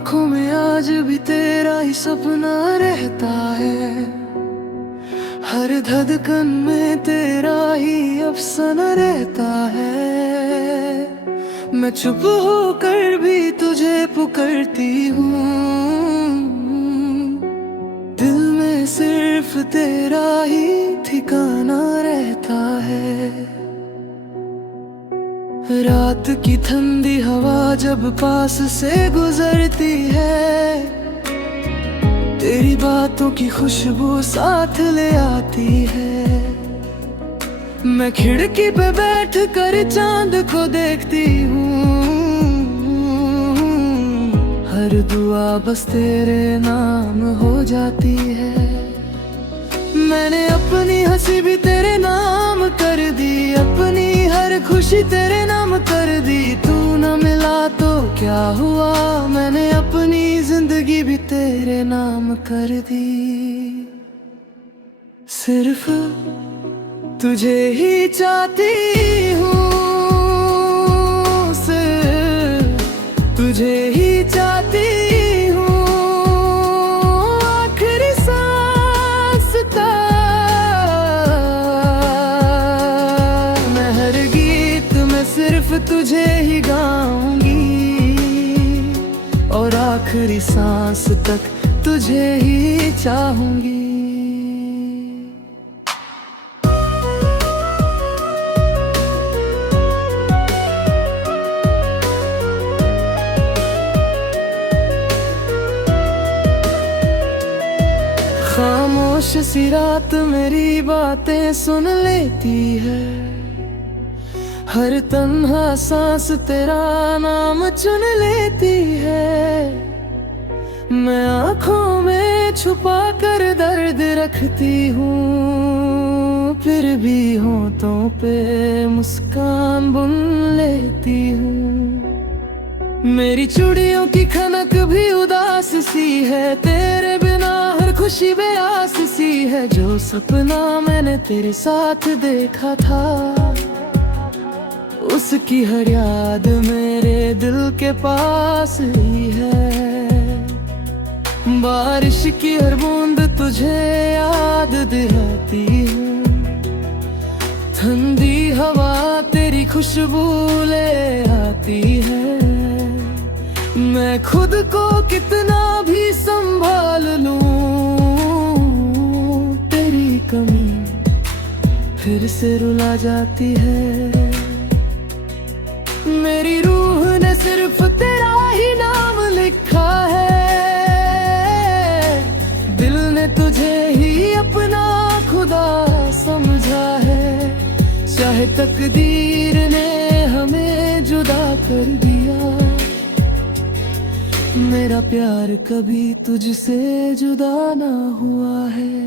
आंखों में आज भी तेरा ही सपना रहता है, हर धड़कन में तेरा ही अफसाना रहता है। मैं चुप होकर भी तुझे पुकारती हूँ, दिल में सिर्फ तेरा ही ठिकाना रहता है। रात की ठंडी हवा जब पास से गुजरती है, तेरी बातों की खुशबू साथ ले आती है। मैं खिड़की पे बैठ कर चांद को देखती हूँ, हर दुआ बस तेरे नाम हो जाती है। मैंने अपनी हंसी भी तेरे नाम कर दी, अपनी हर खुशी तेरे नाम कर दी। तू न मिला तो क्या हुआ, मैंने अपनी जिंदगी भी तेरे नाम कर दी। सिर्फ तुझे ही चाहती हूँ, सिर्फ तुझे ही चाहती हूँ, आखिरी सांस तक। मैं हर गीत में सिर्फ तुझे ही गाऊंगी, और आखिरी सांस तक तुझे ही चाहूंगी। खामोश सी रात मेरी बातें सुन लेती है, हर तन्हा सांस तेरा नाम चुन लेती है। मैं आँखों में छुपा कर दर्द रखती हूँ, फिर भी होठों पे मुस्कान बुन लेती हूँ। मेरी चूड़ियों की खनक भी उदास सी है, तेरे बिना हर खुशी बेआस सी है। जो सपना मैंने तेरे साथ देखा था, उसकी हर याद मेरे दिल के पास ही है। बारिश की हर बूंद तुझे याद दिलाती है, ठंडी हवा तेरी खुशबू ले आती है। मैं खुद को कितना भी संभाल लूं, तेरी कमी फिर से रुला जाती है। मेरी रूह ने सिर्फ तेरा ही नाम लिखा है, दिल ने तुझे ही अपना खुदा समझा है। चाहे तकदीर ने हमें जुदा कर दिया, मेरा प्यार कभी तुझसे जुदा ना हुआ है।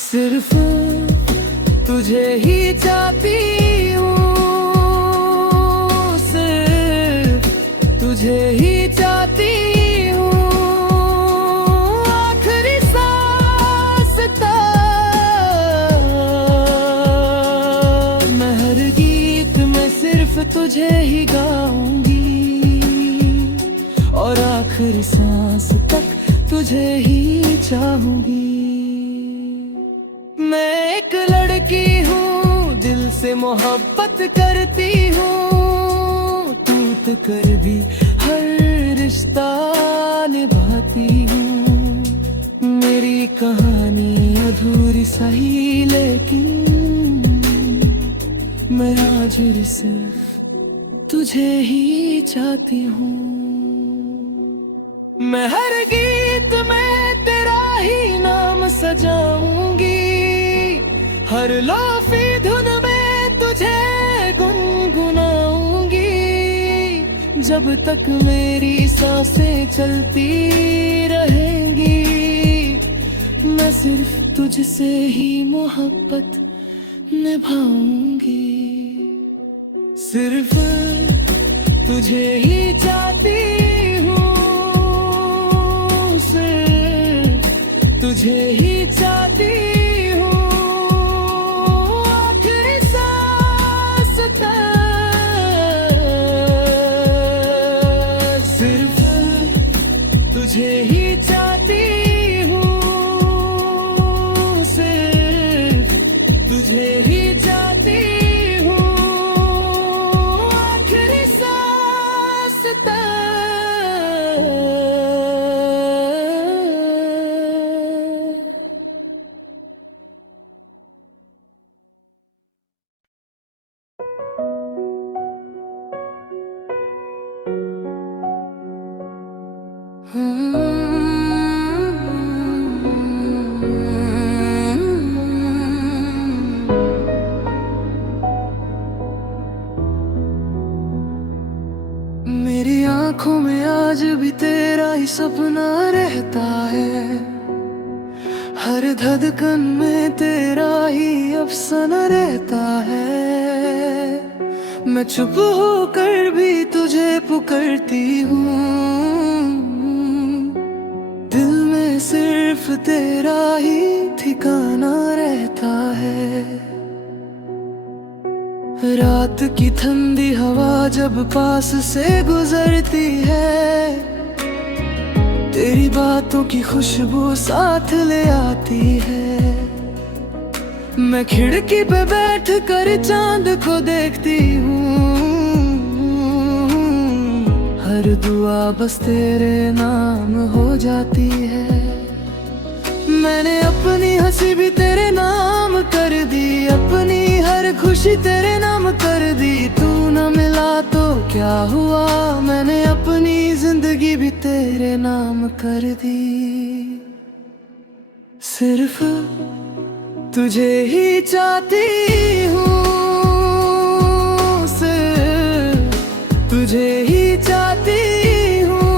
सिर्फ तुझे ही चाहती हूँ, सिर्फ तुझे ही चाहती हूँ, आखिरी सांस तक। मैं हर गीत में सिर्फ तुझे ही गाऊंगी, और आखिरी सांस तक तुझे ही चाहूंगी। मैं एक लड़की हूँ, दिल से मोहब्बत करती हूँ, टूट कर भी हर रिश्ता निभाती हूँ। मेरी कहानी अधूरी सही, लेकिन मैं आज सिर्फ तुझे ही चाहती हूँ। मैं हर गीत में तेरा ही नाम सजाऊंगी, हर लोफी धुन में तुझे गुनगुनाऊंगी। जब तक मेरी सांसें चलती रहेंगी, मैं सिर्फ तुझसे ही मोहब्बत निभाऊंगी। सिर्फ तुझे ही चाहती हूँ, तुझे ही चाहती हूँ, आखिरी सांस तक। सिर्फ आँखों में आज भी तेरा ही सपना रहता है, हर धड़कन में तेरा ही अफसाना रहता है। मैं चुप होकर भी तुझे पुकारती हूँ, दिल में सिर्फ तेरा ही ठिकाना रहता है। रात की ठंडी हवा जब पास से गुजरती है, तेरी बातों की खुशबू साथ ले आती है। मैं खिड़की पे बैठ कर चांद को देखती हूँ, हर दुआ बस तेरे नाम हो जाती है। मैंने अपनी हंसी भी तेरे नाम कर दी, अपनी हर खुशी तेरे नाम कर दी। तू न मिला तो क्या हुआ, मैंने अपनी जिंदगी भी तेरे नाम कर दी। सिर्फ तुझे ही चाहती हूँ, सिर्फ तुझे ही चाहती हूँ,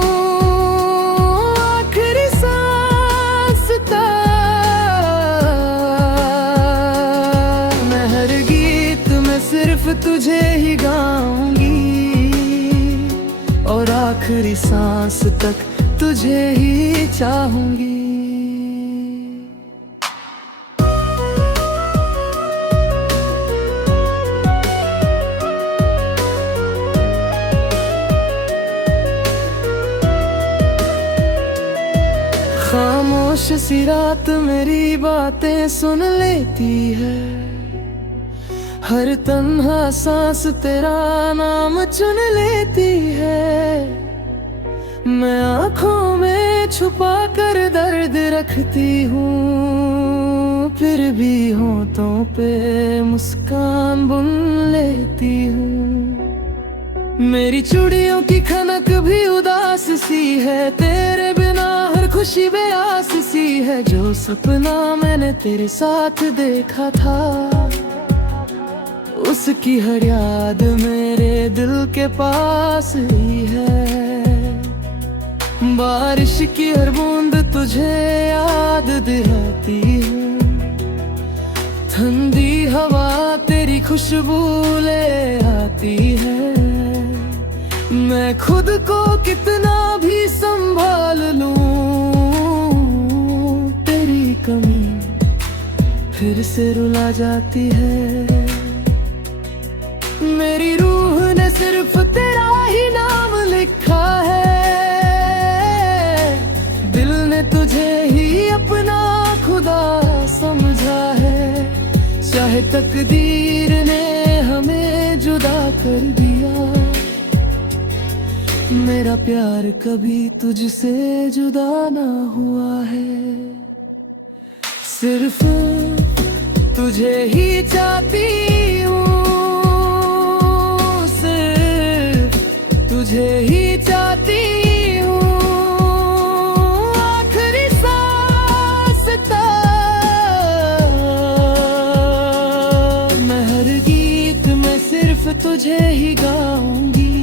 आखिरी सांस तक। मैं हर गीत में सिर्फ तुझे ही गाऊंगी, और आखिरी सांस तक तुझे ही चाहूंगी। खामोश सी रात मेरी बातें सुन लेती है, हर तन्हा सांस तेरा नाम चुन लेती है। मैं आँखों में छुपा कर दर्द रखती हूँ, फिर भी होठों पे मुस्कान बुन लेती हूँ। मेरी चूड़ियों की खनक भी उदास सी है, तेरे बिना हर खुशी बेआस सी है। जो सपना मैंने तेरे साथ देखा था, उसकी हर याद मेरे दिल के पास ही है। बारिश की हर बूंद तुझे याद दिलाती है, ठंडी हवा तेरी खुशबू ले आती है। मैं खुद को कितना भी संभाल लूं, तेरी कमी फिर से रुला जाती है। मेरी रूह ने सिर्फ तेरा ही नाम लिखा है, दिल ने तुझे ही अपना खुदा समझा है। चाहे तकदीर ने हमें जुदा कर दिया, मेरा प्यार कभी तुझसे जुदा ना हुआ है। सिर्फ तुझे ही चाहती हूँ, तुझे ही चाहती हूँ, आखिरी सांस तक। मैं हर गीत में सिर्फ तुझे ही गाऊंगी,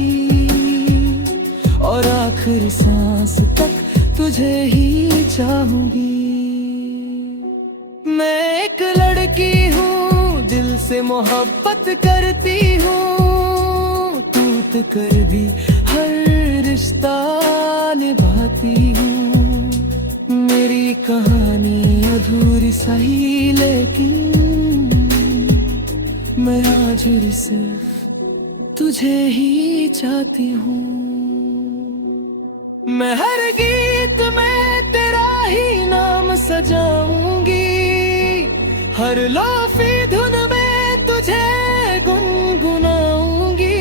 और आखिरी सांस तक तुझे ही चाहूंगी। मैं एक लड़की हूँ, दिल से मोहब्बत करती हूँ, टूट कर भी हर रिश्ता निभाती हूँ। मेरी कहानी अधूरी सही, लेकिन मैं आज सिर्फ तुझे ही चाहती हूँ। मैं हर गीत में तेरा ही नाम सजाऊंगी, हर लोफी धुन में तुझे गुनगुनाऊंगी।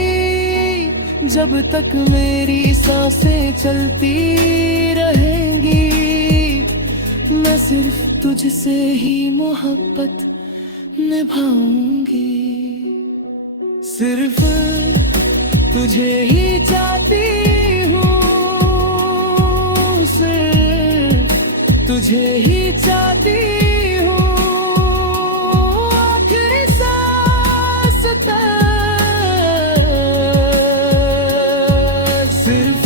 जब तक मेरी सांसें चलती रहेंगी, मैं सिर्फ तुझसे ही मोहब्बत निभाऊंगी। सिर्फ तुझे ही चाहती हूँ, सिर्फ तुझे ही चाहती हूँ, आखिरी सांस तक। सिर्फ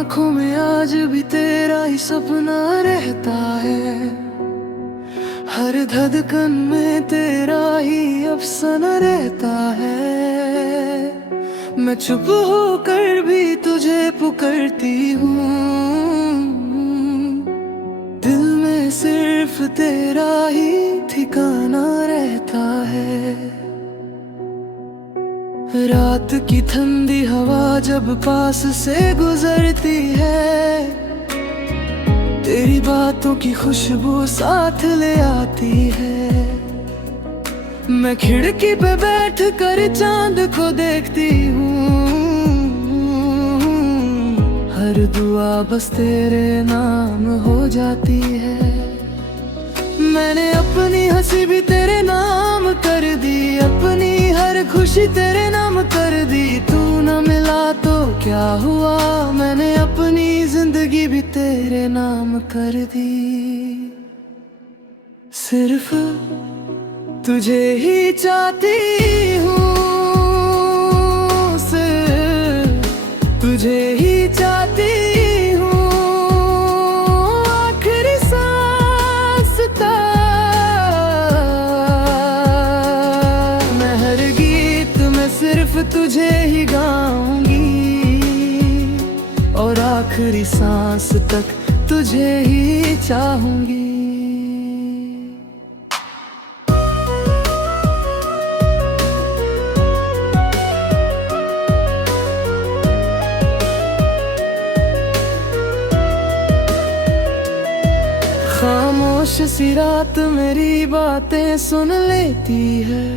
आंखों में आज भी तेरा ही सपना रहता है, हर धड़कन में तेरा ही अफसाना रहता है। मैं चुप होकर भी तुझे पुकारती हूँ, दिल में सिर्फ तेरा ही ठिकाना रहता है। रात की ठंडी हवा जब पास से गुजरती है, तेरी बातों की खुशबू साथ ले आती है। मैं खिड़की पे बैठ कर चांद को देखती हूँ, हर दुआ बस तेरे नाम हो जाती है। मैंने अपनी हंसी भी तेरे नाम कर दी, अपनी हर खुशी तेरे नाम कर दी। तू न मिला तो क्या हुआ, मैंने अपनी जिंदगी भी तेरे नाम कर दी। सिर्फ तुझे ही चाहती हूँ, सिर्फ तुझे ही चाहती हूँ, आखिरी सांस तक। मैं हर गीत में सिर्फ तुझे ही गाऊंगी, और आखिरी सांस तक तुझे ही चाहूंगी। खामोश सी रात मेरी बातें सुन लेती है,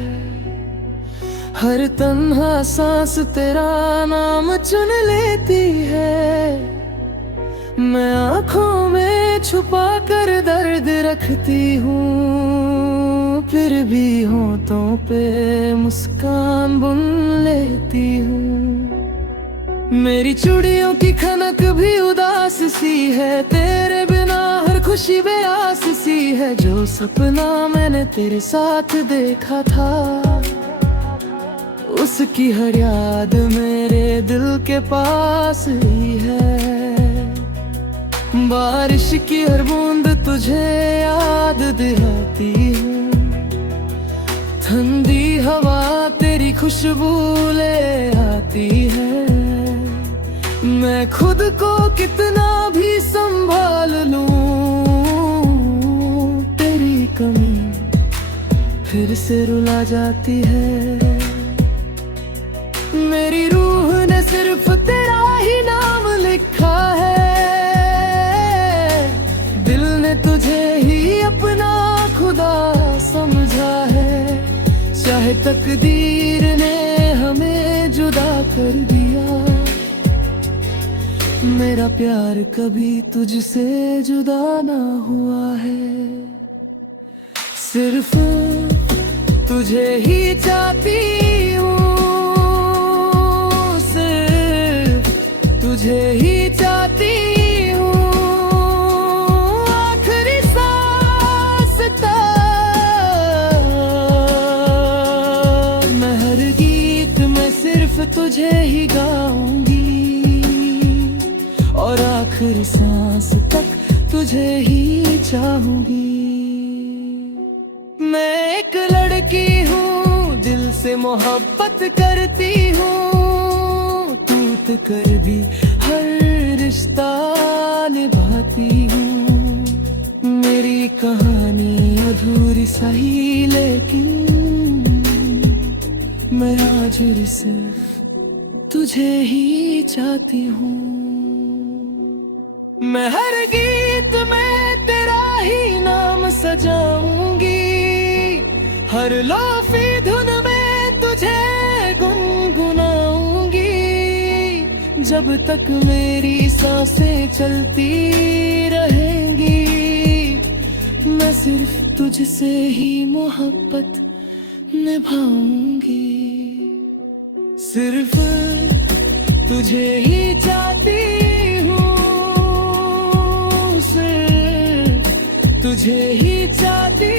हर तन्हा सांस तेरा नाम चुन लेती है। मैं आँखों में छुपा कर दर्द रखती हूँ, फिर भी होठों पे मुस्कान बुन लेती हूँ। मेरी चूड़ियों की खनक भी उदास सी है, तेरे बिना हर खुशी बेआस सी है। जो सपना मैंने तेरे साथ देखा था, उसकी हर याद मेरे दिल के पास ही है। बारिश की हर बूंद तुझे याद दिलाती है, ठंडी हवा तेरी खुशबू ले आती है। मैं खुद को कितना भी संभाल लूं, तेरी कमी फिर से रुला जाती है। मेरी रूह ने सिर्फ तेरा ही नाम लिखा है, दिल ने तुझे ही अपना खुदा समझा है। चाहे तकदीर ने हमें जुदा कर दिया, मेरा प्यार कभी तुझसे जुदा ना हुआ है। सिर्फ तुझे ही चाहती हूँ, सिर्फ तुझे ही चाहती हूँ, आखिरी सांस तक। मैं हर गीत में सिर्फ तुझे ही गाऊंगी, और आखिरी सांस तक तुझे ही चाहूंगी। मैं एक लड़की हूँ, दिल से मोहब्बत करती हूँ, टूट कर भी हर रिश्ता निभाती हूँ। मेरी कहानी अधूरी सही, लेकिन मैं आज सिर्फ तुझे ही चाहती हूँ। मैं हर गीत में तेरा ही नाम सजाऊंगी, हर लोफी धुन में तुझे गुनगुनाऊंगी। जब तक मेरी सांसें चलती रहेंगी, मैं सिर्फ तुझसे ही मोहब्बत निभाऊंगी। सिर्फ तुझे ही चाहती हूँ, सिर्फ तुझे ही चाहती